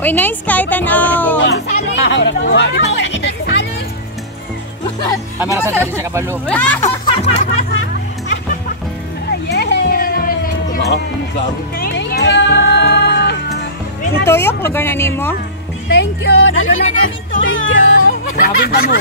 Uy, nice kahit tanaw. Di ba wala kita si Sally? Ay, marasan dali sa kabalo. Thank you! Ituyok, lugar na nimo. Thank you! Dalo na namin to! Thank you! Grabe pa mo.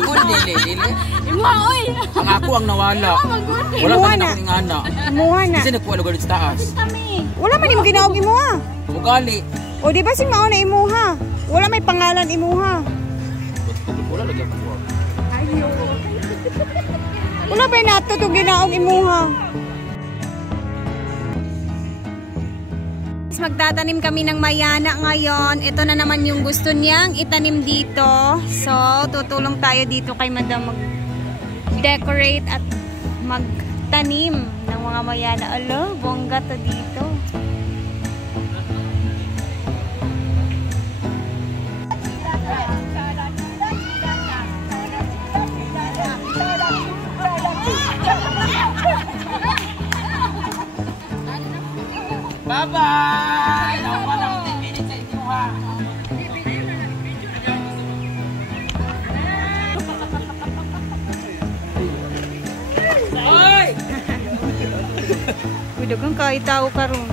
Ako dili. Imuha, oy! Ang ako ang nawala. Wala Imuha ka na. na akong ingana. Imuha na. Kasi nagkuha lugar dito sa taas. Wala man mo ginaog imuha. Bugali. O di ba sing mao na imuha? Wala may pangalan imuha. Wala lagi ako. Wala ba nato to ginaog imuha? Magtatanim kami ng mayana ngayon. Ito na naman yung gusto niyang itanim dito. So, tutulong tayo dito kay Madam mag-decorate at magtanim ng mga mayana. Alo, bongga to dito. Bye-bye! Nakuha lang 10 minutes sa inyo ha. Hoy! Kudagang kahit tao ka ron.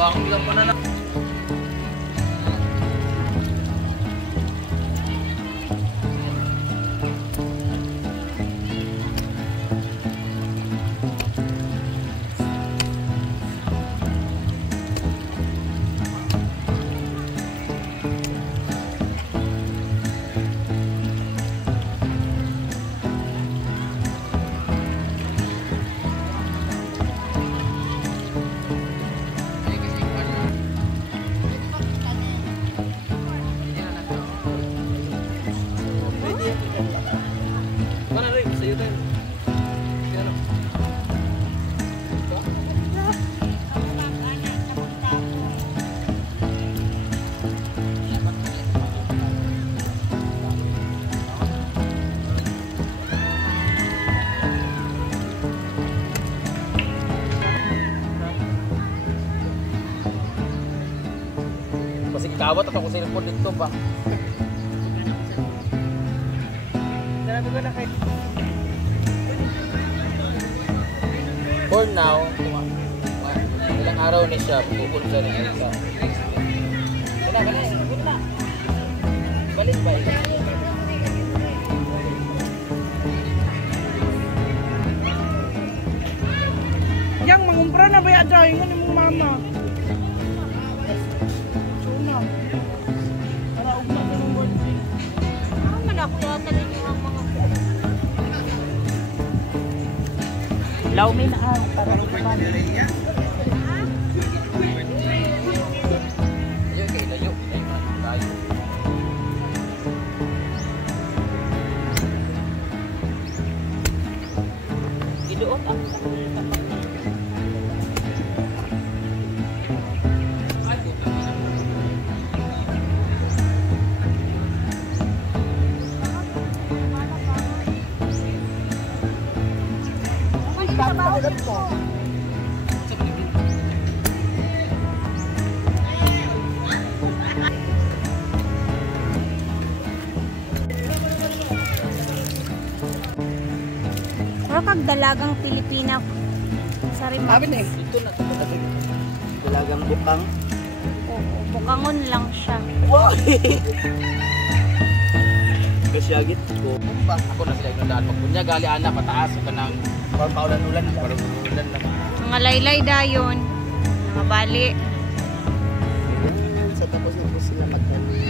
Ako bilang pa na. Kawat at ako sa cellphone dito ba? For now, ilang araw na siya, pupunta na siya. Balik ba? Yang mangumpra na ba yung drawing mo ni mong mama? Laumin na para naman. Dalagang Pilipina sa Rimac. Ito na ito. Dalagang bukang. Oo, bukangon lang siya. Kasyagit ko. Ako na sila yung daan. Pagpunya gali anak pataas ka ng paulan-ulan. Paulan lang. Mga laylay dayon. Mga bali. Sa tapos na po sila magtanim.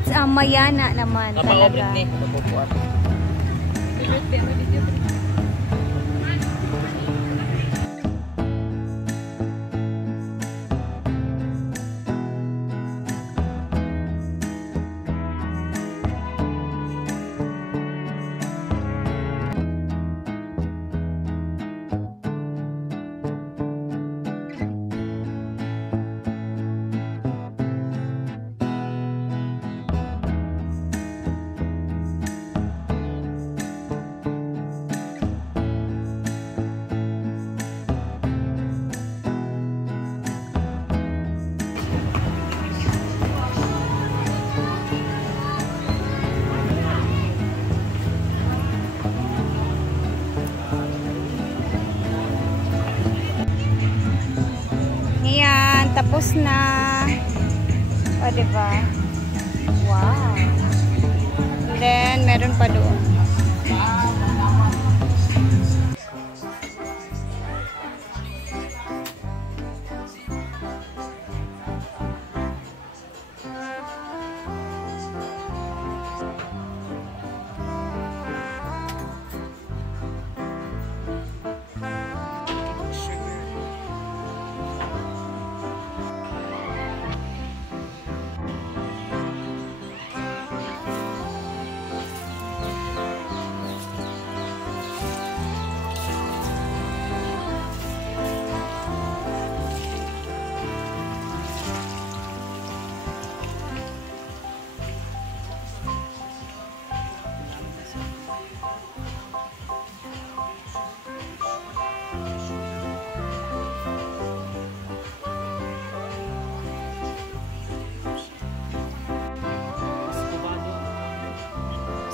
It's a mayana naman Napaka-obrit talaga. ni. Napupuan. Ayan, tapos na. O, diba? Wow. And then, meron pa doon.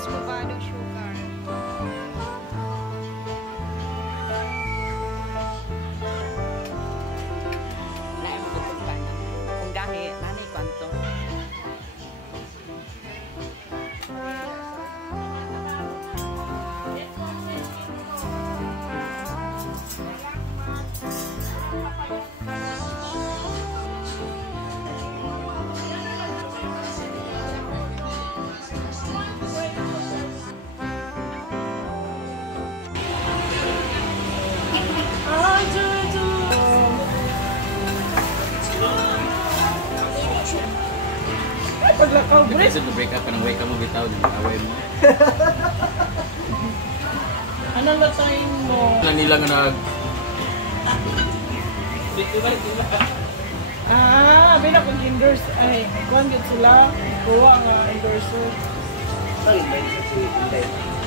Escovado sugar. Kung gahi, nanay kwanto. Paglakaw, break. Kasi break up, panang wake up mo bitaw, away mo. Anong latayin mo? Lang nila nga nag... Bila kung endorse, ay, kung sila, kuha nga endorser.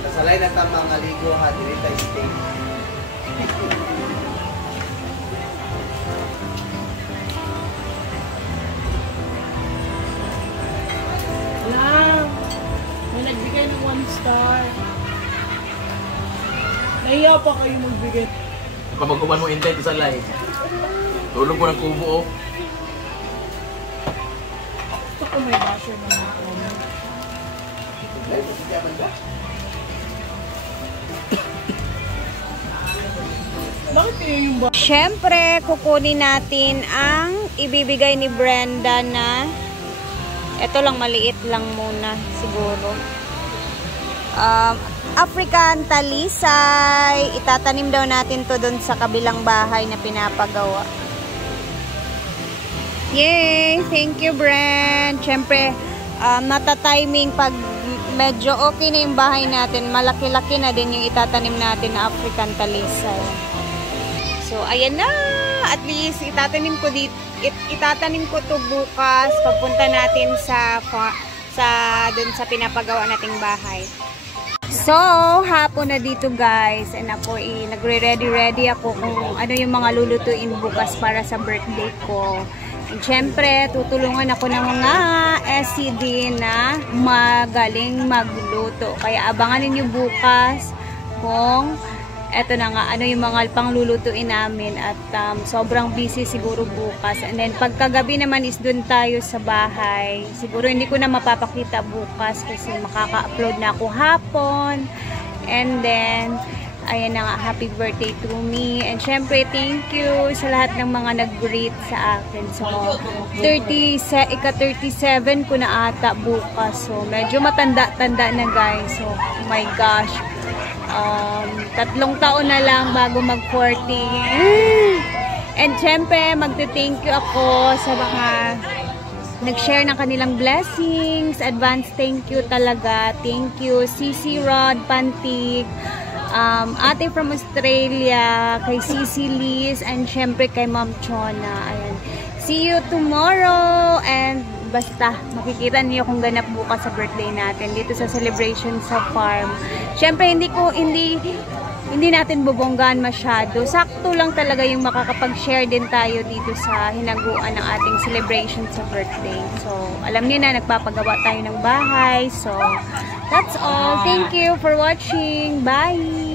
Nasalay na tama nga ligo ha, dirita stay. Lang, may nagbigay ng 1 star. Nahiya pa kayo magbigay. Pamaguman mo intay sa live. Tulog ko ng kubo, oh. Gusto ko may basher na mga comment. Bakit kayo yung ba? Siyempre, kukunin natin ang ibibigay ni Brenda na ito lang, maliit lang muna siguro. African talisay. Itatanim daw natin to doon sa kabilang bahay na pinapagawa. Yay! Thank you, Brand. Siyempre, mata-timing pag medyo okay na yung bahay natin, malaki-laki na din yung itatanim natin na African talisay. So, ayan na. At least, itatanim ko to bukas pagpunta natin dun sa pinapagawa nating bahay. So, hapon na dito guys. And ako, nagre-ready ako kung ano yung mga lulutuin bukas para sa birthday ko. And syempre, tutulungan ako ng mga SCD na magaling magluto. Kaya abangan ninyo bukas kung eto na nga, ano yung mga panglulutuin namin at sobrang busy siguro bukas. And then pagkagabi naman is dun tayo sa bahay. Siguro hindi ko na mapapakita bukas kasi makaka-upload na ako hapon. And then ayan na nga, happy birthday to me. And syempre, thank you sa lahat ng mga nag-greet sa akin. So, ika-37 ko na ata bukas. So, medyo matanda-tanda na guys. So, oh my gosh. 3 taon na lang bago mag-40. And syempre, magte-thank you ako sa mga nag-share ng kanilang blessings. Advance thank you talaga. Thank you. CC Rod Pantig, ate from Australia, kay CC Liz, and syempre kay Ma'am Chona. Ayan. See you tomorrow. And basta, makikita niyo kung ganap bukas sa birthday natin dito sa celebration sa farm. Syempre, hindi natin bubonggaan masyado. Sakto lang talaga yung makakapag-share din tayo dito sa hinaguan ng ating celebration sa birthday. So, alam niyo na, nagpapagawa tayo ng bahay. So, that's all. Thank you for watching. Bye!